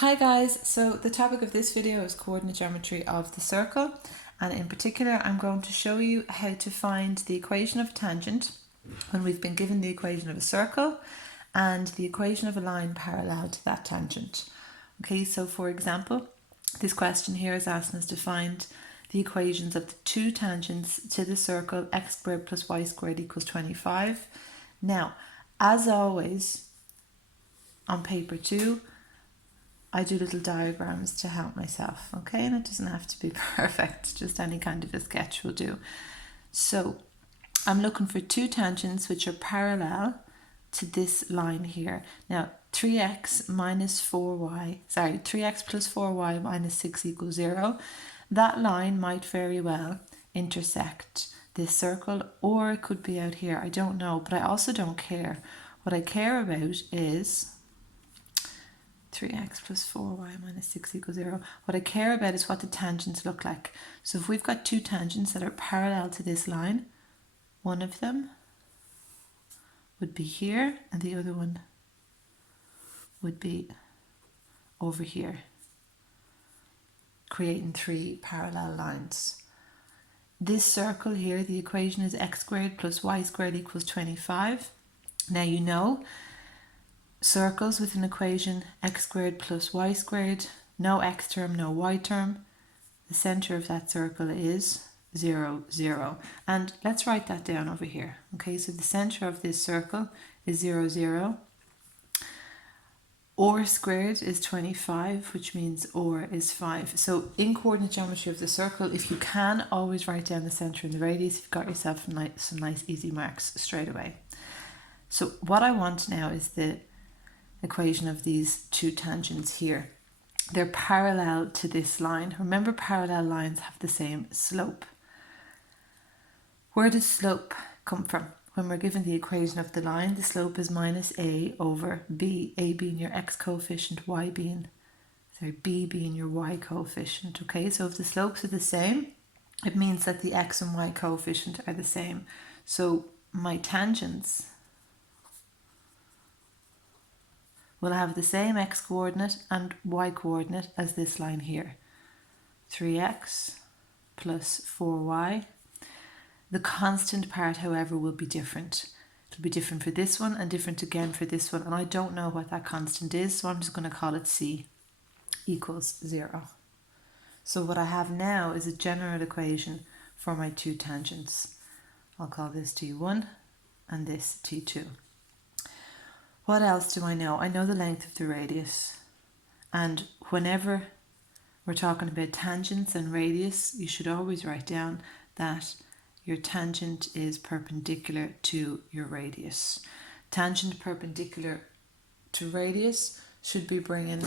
Hi guys, so the topic of this video is coordinate geometry of the circle, and in particular I'm going to show you how to find the equation of a tangent when we've been given the equation of a circle and the equation of a line parallel to that tangent. Okay, so for example, this question here is asking us to find the equations of the two tangents to the circle x squared plus y squared equals 25. Now, as always, on paper 2, I do little diagrams to help myself, okay? And it doesn't have to be perfect, just any kind of a sketch will do. So I'm looking for two tangents which are parallel to this line here. Now, 3x plus 4y minus 6 equals 0. That line might very well intersect this circle, or it could be out here. I don't know, but I also don't care. What I care about is 3x plus 4y minus 6 equals 0. What I care about is what the tangents look like. So if we've got two tangents that are parallel to this line, one of them would be here and the other one would be over here, creating three parallel lines. This circle here, the equation is x squared plus y squared equals 25. Now you know circles with an equation x squared plus y squared, no x term, no y term. The center of that circle is 0, 0. And let's write that down over here. Okay, so the center of this circle is 0, 0. Or squared is 25, which means or is 5. So in coordinate geometry of the circle, if you can, always write down the center and the radius. You've got yourself some nice easy marks straight away. So what I want now is the equation of these two tangents here. They're parallel to this line. Remember, parallel lines have the same slope. Where does slope come from? When we're given the equation of the line, the slope is minus a over b, a being your x coefficient, b being your y coefficient. Okay, so if the slopes are the same, it means that the x and y coefficient are the same. So my tangents will have the same x coordinate and y coordinate as this line here. 3x plus 4y. The constant part, however, will be different. It'll be different for this one and different again for this one. And I don't know what that constant is, so I'm just going to call it c equals 0. So what I have now is a general equation for my two tangents. I'll call this T1 and this T2. What else do I know? I know the length of the radius. And whenever we're talking about tangents and radius, you should always write down that your tangent is perpendicular to your radius. Tangent perpendicular to radius should be bringing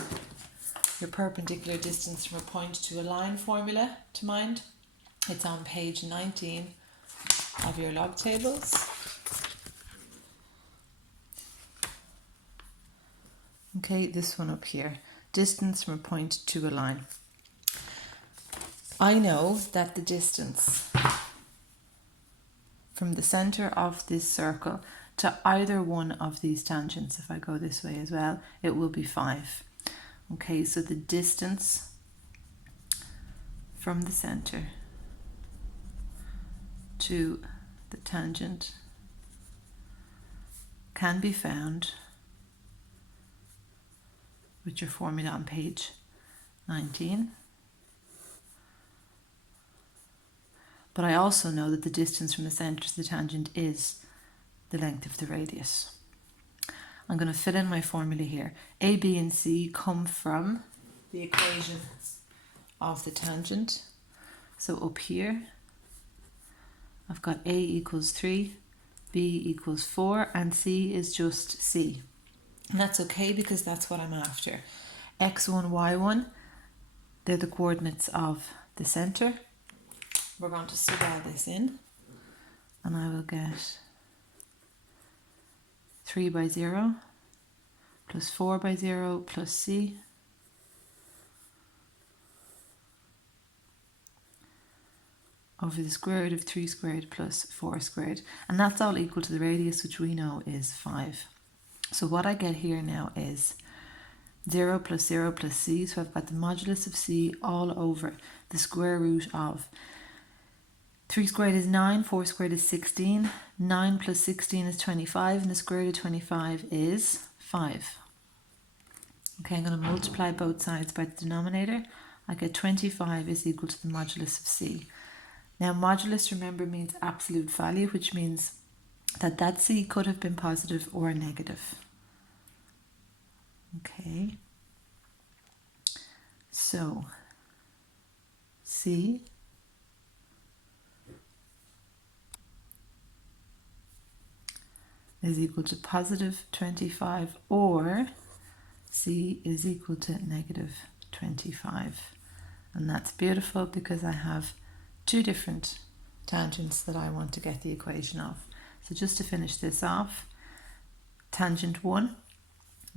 your perpendicular distance from a point to a line formula to mind. It's on page 19 of your log tables. Okay, this one up here, distance from a point to a line. I know that the distance from the center of this circle to either one of these tangents, if I go this way as well, it will be 5. Okay, so the distance from the center to the tangent can be found with your formula on page 19. But I also know that the distance from the centre to the tangent is the length of the radius. I'm going to fill in my formula here. A, B and C come from the equation of the tangent. So up here I've got A equals 3, B equals 4 and C is just C. And that's okay because that's what I'm after. X1, Y1, they're the coordinates of the centre. We're going to sub all this in and I will get 3 by 0 plus 4 by 0 plus C over the square root of 3 squared plus 4 squared. And that's all equal to the radius, which we know is 5. So what I get here now is 0 plus 0 plus c, so I've got the modulus of c all over the square root of 3 squared is 9, 4 squared is 16, 9 plus 16 is 25, and the square root of 25 is 5. Okay, I'm going to multiply both sides by the denominator. I get 25 is equal to the modulus of c. Now modulus, remember, means absolute value, which means that c could have been positive or negative. Okay, so c is equal to positive 25, or c is equal to negative 25. And that's beautiful because I have two different tangents that I want to get the equation of. So just to finish this off, tangent 1,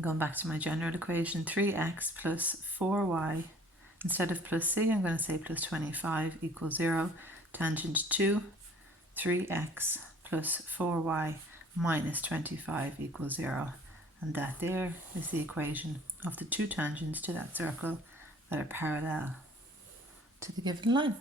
going back to my general equation, 3x plus 4y, instead of plus c, I'm going to say plus 25 equals 0. Tangent 2, 3x plus 4y minus 25 equals 0. And that there is the equation of the two tangents to that circle that are parallel to the given line.